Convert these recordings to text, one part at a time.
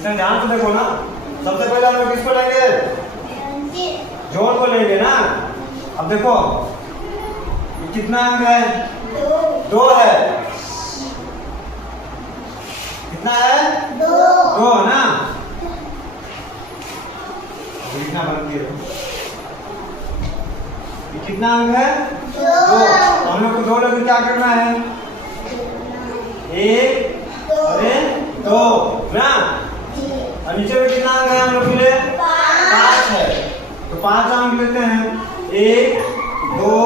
इसमें ध्यान से देखो ना, सबसे पहले हम लोग किसको लेंगे? जोड़ को लेंगे ना। अब देखो ये कितना अंक है? 2 है। कितना है? 2 ना। लिखना बंद किए। ये कितना अंक है? 2। हम लोग को 2 लोग क्या करना है? 1 और 2 ना। और नीचे में कितना अंक है हम लोग के लिए? 5 है। तो 5 अंक लेते हैं। 1 2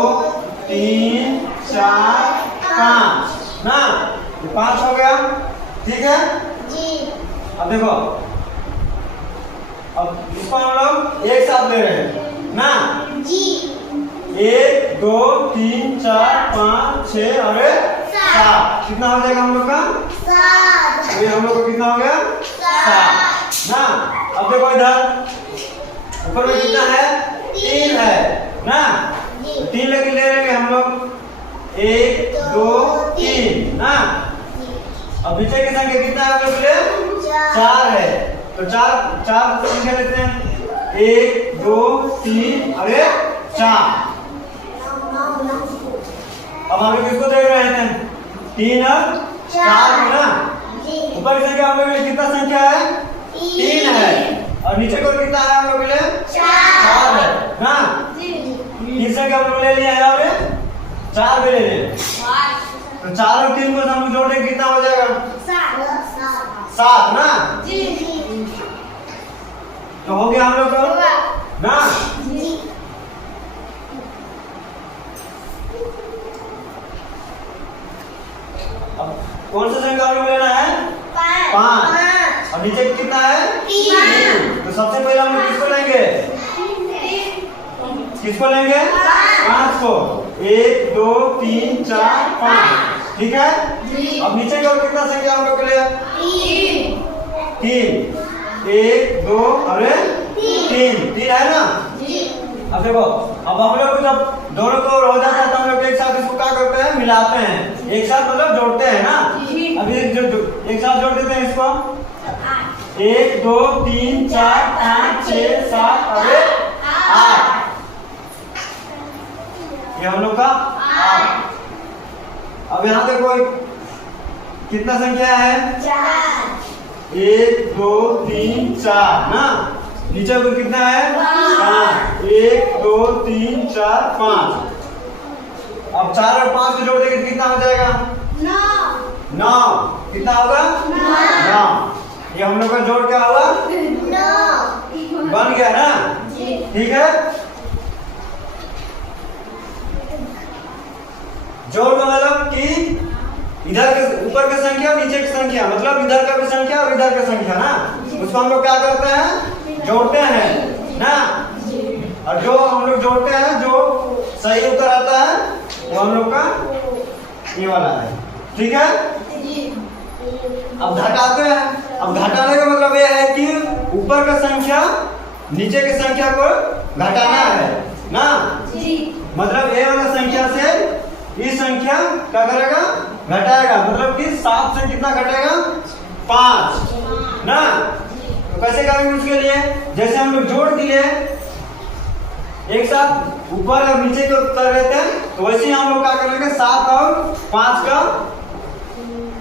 3 4 5 ना। ये 5 हो गया, ठीक है जी। अब देखो, अब इसको हम लोग एक साथ ले रहे हैं ना जी। 1 2 3 4 5 6 और 7। कितना हो जाएगा हम लोग का? 7। ये हम लोग को कितना हो गया? 7 ना। अब देखो इधर ऊपर में कितना है? 3 है ना। 3 लेके ले लेंगे हम लोग। 1 2 3 ना। अब नीचे की संख्या कितना है हम लोग के लिए? 4 है। तो 4 संख्या लेते हैं। 1 2 3 और 4। अब हम लोग किसको देख रहे थे? 3 और 4 को ना। ऊपर की संख्या हम लोग के लिए कितना संख्या है? 3 है। और नीचे को कितना है हम लोग के लिए? 4 है ना। 3 संख्या हम लोग ले लिया है और 4 भी ले लिए। तो 4 और 3 को हम लोग जोड़ देंगे, कितना हो जाएगा? 7 ना जी। तो हो गया हम लोग का ना जी। अब कौन सा संख्या हम लोग लेना है? 5। और नीचे कितना है? 3। तो सबसे पहले हम लोग किसको लेंगे? किसको लेंगे? 5 को। 1 2 3 4 5, ठीक है। अब नीचे की ओर कितना संख्या हम लोग के लिए? 3। 1 2 और 3 है ना। अब देखो, अब हम लोग जब दोनों को हो जाता है तो हम लोग एक साथ इसको क्या करते हैं? मिलाते हैं। एक साथ मतलब जोड़ते हैं ना। अभी एक साथ जोड़ देते हैं इसको। 1 2 3 4 5 6 7 और 8। ये हम लोग का 8। अब यहाँ देखो कितना संख्या है? 4। 1 2 3 4 ना। नीचे पर कितना है? 5। 1 2 3 4 5। अब 4 और 5 को जोड़ देंगे तो कितना हो जाएगा? 9। कितना होगा? 9। ये हम लोग का जोड़ क्या होगा? 9 बन गया ना, ठीक है। जोड़ का मतलब कि इधर के ऊपर की संख्या और नीचे की संख्या, मतलब इधर का भी संख्या और इधर का संख्या ना, उसको हम लोग क्या करते हैं? जोड़ते हैं ना। और जो हम लोग जोड़ते हैं, जो सही उत्तर आता है वो हम लोग का ये वाला है, ठीक है। अब घटाते हैं। अब घटाने का मतलब ये है कि ऊपर का संख्या नीचे की संख्या को घटाना है ना। मतलब ये वाला संख्या से ये संख्या क्या करेगा? घटाएगा। मतलब कि 7 से कितना घटेगा? 5 ना। तो कैसे करेंगे उसके लिए? जैसे हम लोग जोड़ दिए एक साथ ऊपर और नीचे को कर लेते हैं, तो वैसे ही हम लोग क्या करेंगे? 7 और 5 का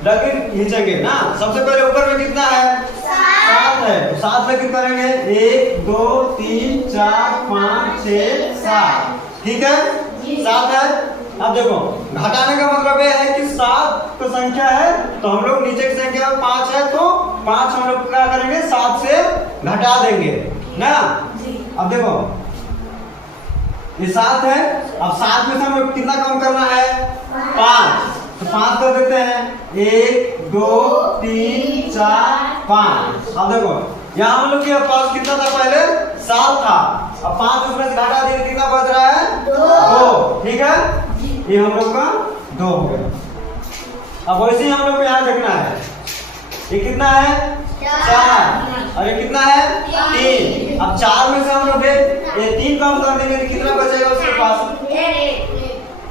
लगे खींचेंगे ना। सबसे पहले ऊपर में कितना है? 7 है। तो 7 लगे करेंगे। 1 2 3 4 5 6 7, ठीक है। 7 है। अब देखो घटाने का मतलब ये है कि 7 तो संख्या है, तो हम लोग नीचे की संख्या 5 है, तो 5 हम लोग क्या करेंगे? 7 से घटा देंगे ना। अब देखो ये 7 है। अब 7 में से हम लोग कितना कम करना है? 5। तो 5 कर देते हैं। 1 2 3 4 5। अब देखो यहाँ हम लोग के पास कितना था? पहले 7 था। अब 5 उसमें से घटा दिए, कितना बच रहा है? 2, ठीक है। ये हम लोग का 2 हो गया। अब वैसे ही हम लोग को यहाँ देखना है, ये कितना है? 4। और ये कितना है? 3। अब 4 में से हम लोग ये 3 कम कर देंगे तो कितना बचेगा उसके पास?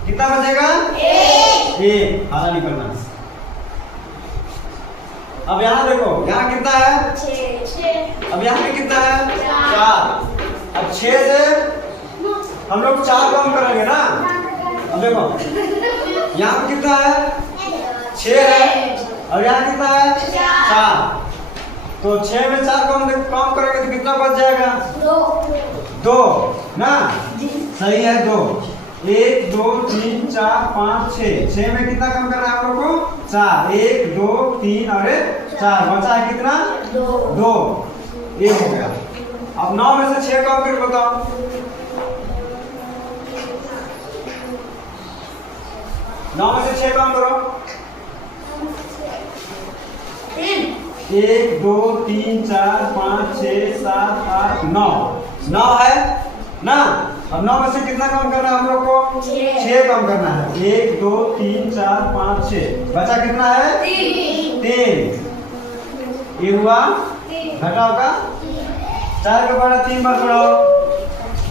कितना बचेगा? 1। आधा निकलना। अब यहाँ देखो, यहाँ कितना है? 6। अब यहाँ पे कितना है? 4। अब 6 से हम लोग 4 कम करेंगे ना। अब देखो यहाँ पे कितना है? 6 है और यहाँ कितना है? 4। तो 6 में 4 कम करेंगे तो कितना बच जाएगा? 2 ना। सही है, 2। 1 2 3 4 5 6। 6 में कितना कम करना है हम लोग को? 4। 1 2 3 और 4 बचा है कितना? 2। ये हो गया। अब 9 में से 6 कम करके बताओ। 9 में से 6 कम करो। 1 2 3 4 5 6 7 8 9। 9 है ना। अब 9 में से कितना कम करना है हम लोग को? 6 कम करना है। 1 2 3 4 5 6 बचा कितना है? 3। ये हुआ घटाओ का। 4 का बड़ा 3 बार पढ़ाओ।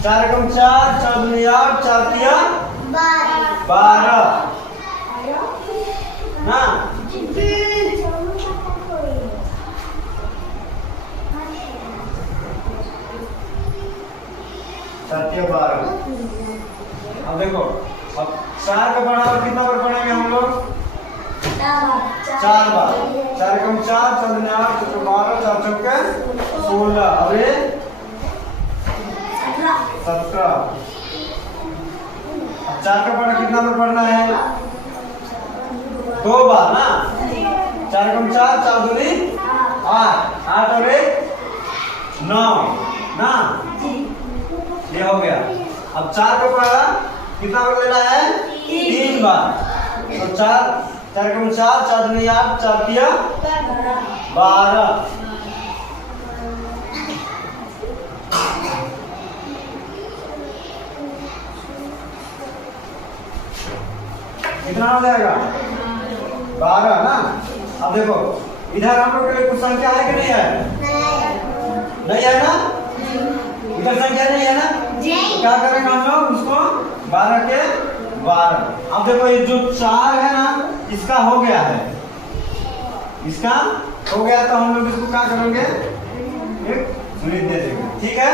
4 कम 4 4 दूनी 8 4 तिया 12 ना। सत्य 12। अब देखो, अब 4 का बराबर कितना बार पढ़ेंगे हम लोग? 4 बार। 4 कम 4 4 दूनी 8 4 12 4 चौके 16 और 17। अब 4 का बड़ा कितना बार पढ़ना है? 2 बार ना। 4 कम 4 4 दूनी 8 8 और 1 9 ना। ये हो गया। अब 4 का पढ़ा कितना बार लेना है? 3 बार। तो 4 कम 4 4 दूनी 8 4 तिया 12। कितना हो जाएगा? 12 ना। अब देखो इधर हम लोग के लिए कुछ संख्या है कि नहीं है? नहीं है ना। इधर संख्या नहीं है ना। क्या करेंगे हम लोग उसको? 12 के 12। अब देखो ये जो 4 है ना, इसका हो गया है। इसका हो गया तो हम लोग इसको क्या करेंगे? एक यूनिट दे देंगे। ठीक है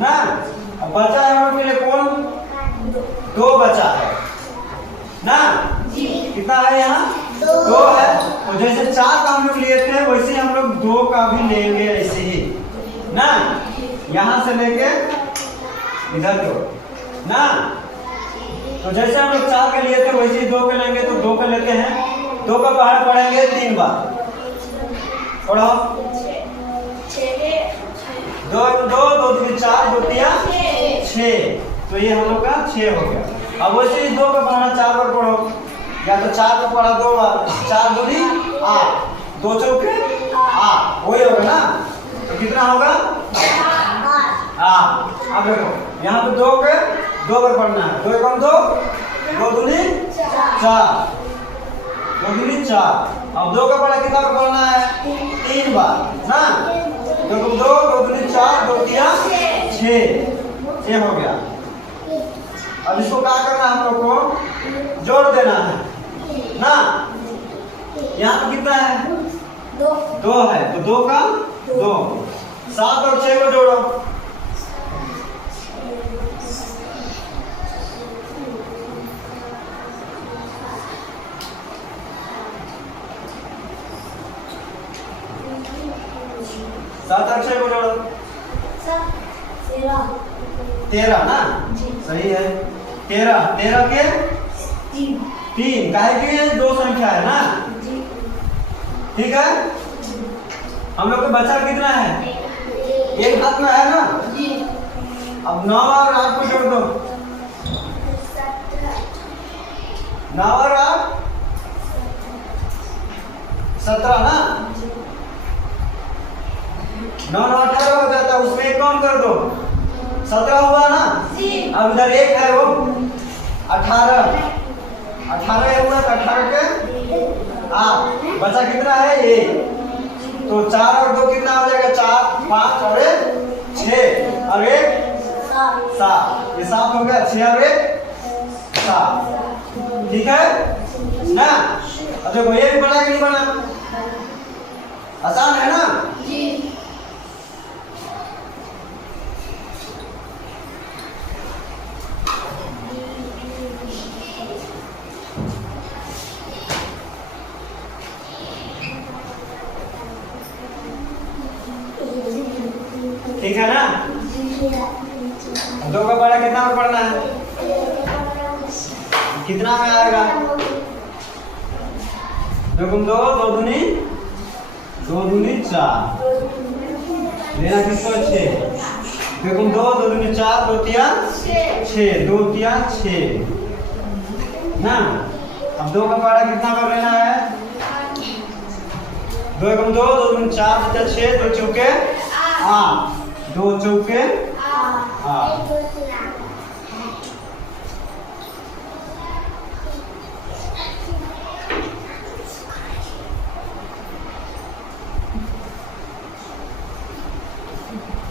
ना। अब बचा है हम लोग के लिए कौन? 2 बचा है ना। कितना है यहाँ? 2 है। तो जैसे 4 का हम लोग लिए थे वैसे हम लोग 2 का भी लेंगे ऐसे ही ना। यहाँ से लेके इधर को ना। तो जैसे हम लोग 4 के लिए थे वैसे ही 2 के लेंगे। तो 2 के लेते हैं। 2 का पहाड़ पढ़ेंगे 3 बार। पढ़ो। 2 2 2 3 4 2 तिया 6। तो ये हम लोग का 6 हो गया। अब वैसे ही 2 का पढ़ना 4 बार पढ़ो। या तो 4 का पढ़ा 2 बार। 4 दूनी 8 2 चौके 8 वही होगा ना। तो कितना होगा? 8। अब देखो यहाँ पे 2 के 2 बार पढ़ना है। 2 कम 2 2 दूनी 4 2 दूनी 4। अब 2 का पढ़ा कितना बार पढ़ना है? 3 बार ना। 2 कम 2 2 दूनी 4 2 तिया 6 हो गया। अब इसको क्या करना है हम लोग को? जोड़ देना है ना। यहाँ पे कितना है? 2 है। तो 2 का 2। 7 और 6 को जोड़ो। 7 और 6 को जोड़ो। 13 ना। सही है। 13 के 3 काहे की ये 2 संख्या है ना। ठीक है। हम लोग को बचा कितना है? एक हाथ में है ना। अब 9 और 8 को जोड़ दो। 9 और 8 17 ना। 9 9 18 हो जाता है। उसमें एक कम कर दो। 17 हुआ ना। अब इधर 1 है वो 18 हुआ तो 18 के 8 बचा कितना है? 1। तो 4 और 2 कितना हो जाएगा? 4 5 और 6 और 1 7। ये 7 हो गया। 6 और 1 7। ठीक है ना। अब देखो ये भी बना कि नहीं बना? आसान है ना? जी। ठीक है ना? दो का बड़ा कितना में पढ़ना है? कितना में आएगा? दो गुम दो, दो दूनी चार। लेना किसको? 6। दो गुम दो, दो दूनी चार, दो तिया 6, दो तिया 6 ना। अब दो का पारा कितना कर लेना है? 2 गुम 2, 2 दूनी 4, 2 तिया 6, 2 चौके 8, 2 चौके 8।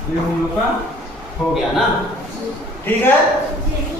ये हम लोग का हो गया ना? ठीक है।